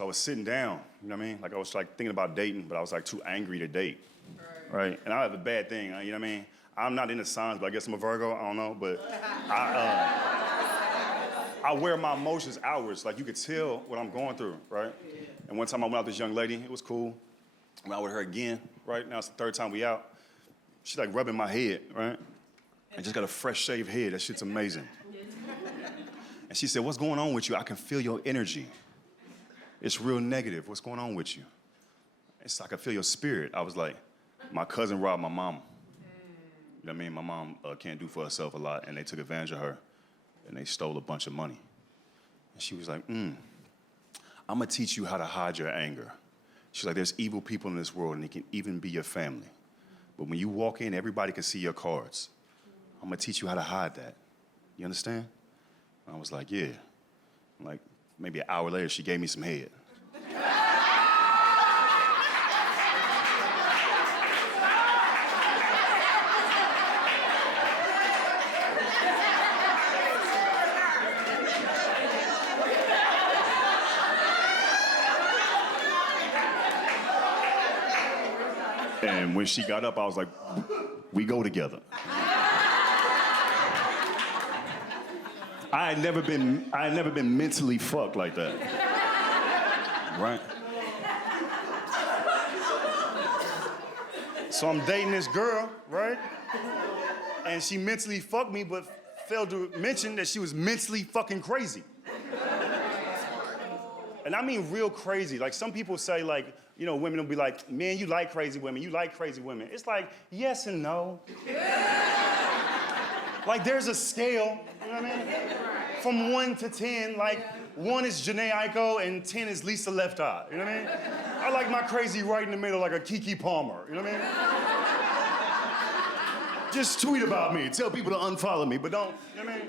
So I was sitting down, you know what I mean? Like I was like thinking about dating, but I was like too angry to date, right? And I have a bad thing, you know what I mean? I'm not into signs, but I guess I'm a Virgo, I don't know, but I wear my emotions outwards. Like you could tell what I'm going through, right? And one time I went out with this young lady, it was cool. I went out with her again, right? Now it's the third time we out. She's like rubbing my head, right? I just got a fresh shaved head, that shit's amazing. And she said, what's going on with you? I can feel your energy. It's real negative, what's going on with you? It's like I feel your spirit. I was like, my cousin robbed my mama. You know what I mean? My mom can't do for herself a lot, and they took advantage of her, and they stole a bunch of money. And she was like, I'm gonna teach you how to hide your anger. She's like, there's evil people in this world, and they can even be your family. But when you walk in, everybody can see your cards. I'm gonna teach you how to hide that. You understand? And I was like, yeah. Like, maybe an hour later, she gave me some head. And when she got up, I was like, we go together. I had never been mentally fucked like that. Right? So I'm dating this girl, right? And she mentally fucked me, but failed to mention that she was mentally fucking crazy. And I mean real crazy. Like some people say like, you know, women will be like, man, you like crazy women, you like crazy women. It's like, yes and no. Like there's a scale, you know what I mean? From 1 to 10, like 1 is Janae Aiko and 10 is Lisa Left Eye, you know what I mean? I like my crazy right in the middle like a Kiki Palmer, you know what I mean? Just tweet about me, tell people to unfollow me, but don't, you know what I mean?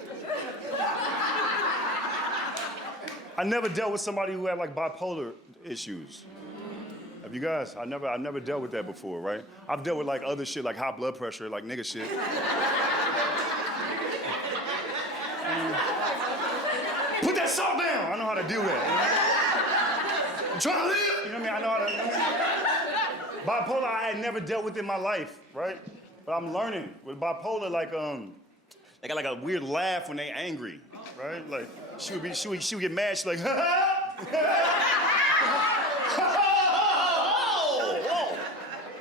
I never dealt with somebody who had like bipolar issues. Have you guys? I never dealt with that before, right? I've dealt with like other shit, like high blood pressure, like nigga shit. Put that salt down! I know how to deal with it. You know? I'm trying to live! You know what I mean? I know how to, you know what I mean? Bipolar, I had never dealt with in my life, right? But I'm learning. With bipolar, like, they got like a weird laugh when they angry, right? Like, she would get mad, she's like, ha ha!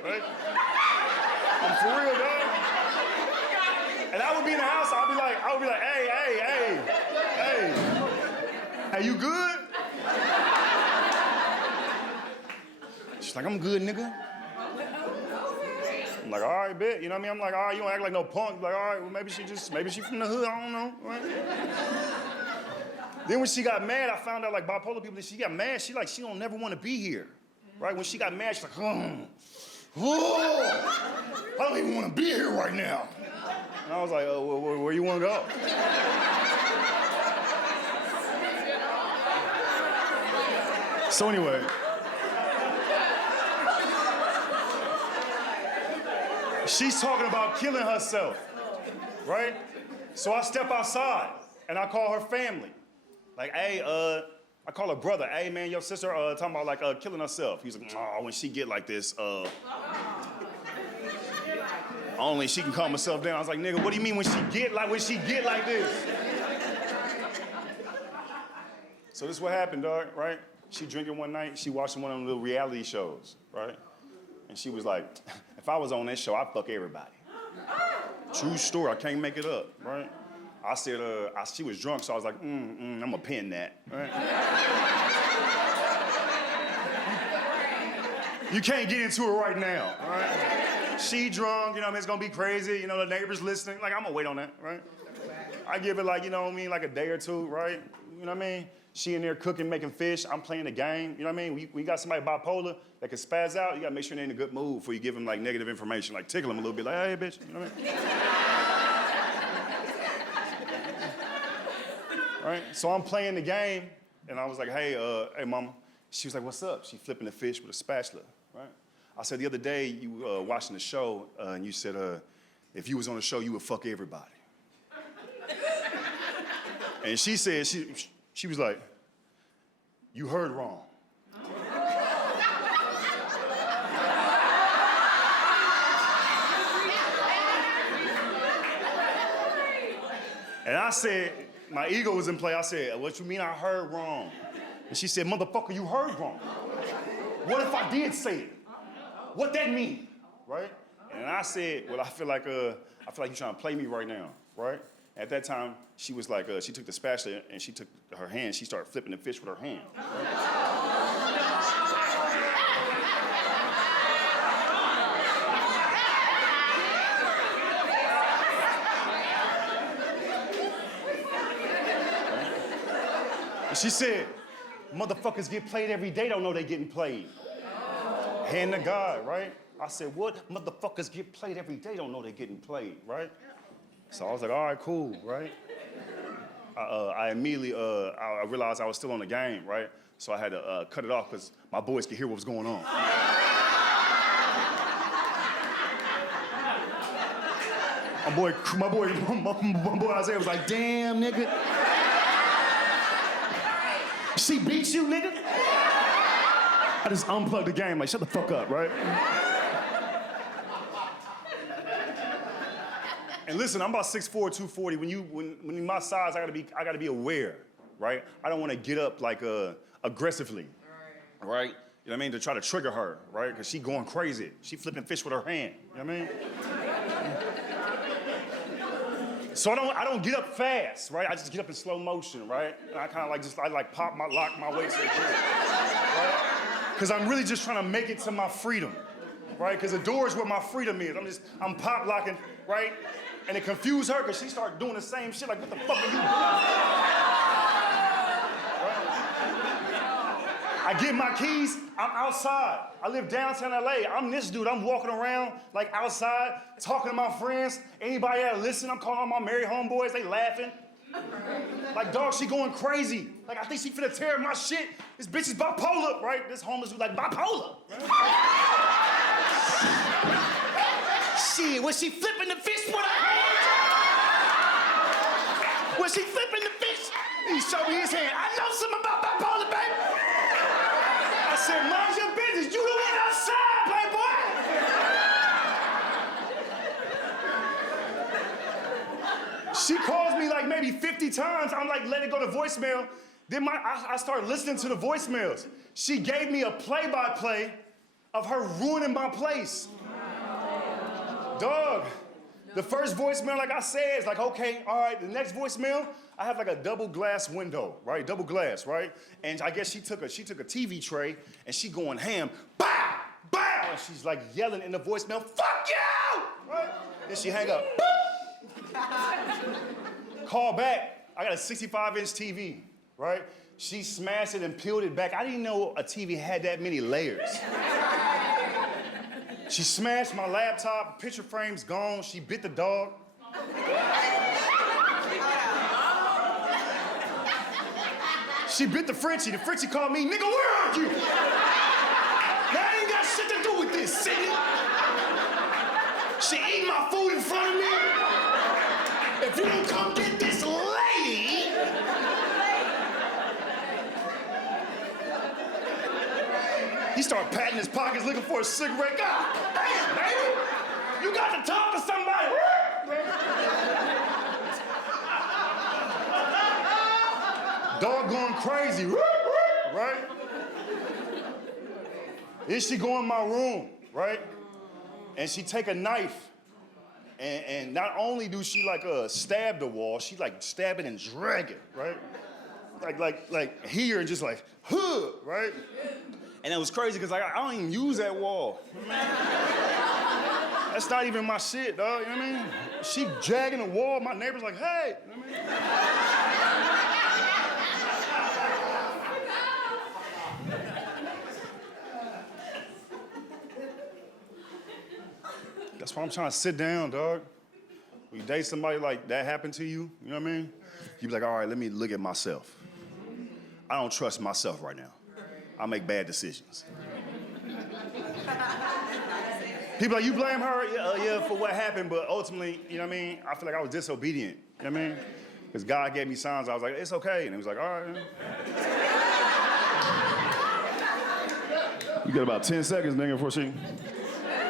Right? I'm for real, dog. And I would be in the house, I would be like, hey, you good? She's like, I'm good, nigga. I'm like, all right, bet. You know what I mean? I'm like, all right, you don't act like no punk. Like, all right, well, maybe she from the hood, I don't know. Right? Then when she got mad, I found out like bipolar people, she got mad, she don't never want to be here. Right? When she got mad, she's like, I don't even want to be here right now. And I was like, oh, where you want to go? So anyway, she's talking about killing herself, right? So I step outside and I call her family. Like, hey, I call her brother. Hey, man, your sister talking about like killing herself. He's like, oh, when she get like this, only she can calm herself down. I was like, nigga, what do you mean when she get like this? So this is what happened, dog, right? She drinking one night, she watching one of them little reality shows, right? And she was like, if I was on that show, I'd fuck everybody. True story, I can't make it up, right? I said, she was drunk, so I was like, I'm gonna pin that, right? You can't get into it right now, right? She drunk, you know what I mean, it's gonna be crazy, you know, the neighbors listening. Like, I'm gonna wait on that, right? I give it like, you know what I mean, like a day or two, right? You know what I mean? She in there cooking, making fish, I'm playing the game, you know what I mean? We got somebody bipolar that can spaz out, you gotta make sure they're in a good mood before you give them like negative information, like tickle them a little bit, like, hey, bitch, you know what I mean? Right? So I'm playing the game, and I was like, hey, mama. She was like, what's up? She flipping the fish with a spatula, right? I said, the other day, you watching the show, and you said, if you was on the show, you would fuck everybody. And she said, she was like, you heard wrong. I said, my ego was in play. I said, what you mean I heard wrong? And she said, motherfucker, you heard wrong. What if I did say it? What that mean, right? And I said, well, I feel like you're trying to play me right now, right? At that time, she was like, she took the spatula and she took her hand, she started flipping the fish with her hand. Right? And she said, motherfuckers get played every day, don't know they getting played. Hand to God, right? I said, what? Motherfuckers get played every day, don't know they getting played, right? So I was like, all right, cool, right? I immediately, I realized I was still on the game, right? So I had to cut it off because my boys could hear what was going on. My boy Isaiah was like, damn, nigga. She beat you, nigga? I just unplugged the game, like, shut the fuck up, right? And listen, I'm about 6'4", 240. When in my size, I gotta be aware, right? I don't wanna get up like aggressively, right? You know what I mean? To try to trigger her, right? Because she going crazy. She flipping fish with her hand, you know what I mean? So I don't get up fast, right? I just get up in slow motion, right? And I kind of like lock my waist again, right? Because I'm really just trying to make it to my freedom, right? Because the door is where my freedom is. I'm pop locking, right? And it confused her because she started doing the same shit, like, what the fuck are you doing? Right? I get my keys, I'm outside. I live downtown LA. I'm this dude. I'm walking around like outside, talking to my friends. Anybody that listen, I'm calling all my married homeboys, they laughing. Like, dog, she going crazy. Like, I think she finna tear my shit. This bitch is bipolar, right? This homeless dude like, bipolar. Shit, was she flipping the fish with her hand? Was she flipping the fish? He showed me his hand. I know something about bipolar, baby. I said, mind your business. You the one outside, playboy. She calls me like maybe 50 times. I'm like, let it go to voicemail. Then I started listening to the voicemails. She gave me a play-by-play of her ruining my place. Dog, the first voicemail, like I said, is like, okay, all right, the next voicemail, I have like a double glass window, right? Double glass, right? And I guess she took a TV tray and she going ham, bow, bow, and she's like yelling in the voicemail, fuck you, right? Then she hang up, call back, I got a 65-inch TV, right? She smashed it and peeled it back. I didn't know a TV had that many layers. She smashed my laptop, picture frame's gone, she bit the dog. She bit the Frenchie called me, nigga, where are you? That ain't got shit to do with this, Sydney. She eating my food in front of me. If you don't come get this lady. He started patting his pockets looking for a cigarette. God damn, baby! You got to talk to somebody. Dog going crazy, right? Then she go in my room, right? And she take a knife. And not only do she like stab the wall, she like stab it and drag it, right? Like here and just like, huh, right? And it was crazy because I don't even use that wall. That's not even my shit, dog, you know what I mean? She dragging the wall, my neighbor's like, hey, you know what I mean? That's why I'm trying to sit down, dog. When you date somebody like that happened to you, you know what I mean? You be like, all right, let me look at myself. I don't trust myself right now. I make bad decisions. People like, you blame her? Yeah, for what happened, but ultimately, you know what I mean? I feel like I was disobedient, you know what I mean? Because God gave me signs, I was like, it's okay. And he was like, all right. You got about 10 seconds, nigga, before she...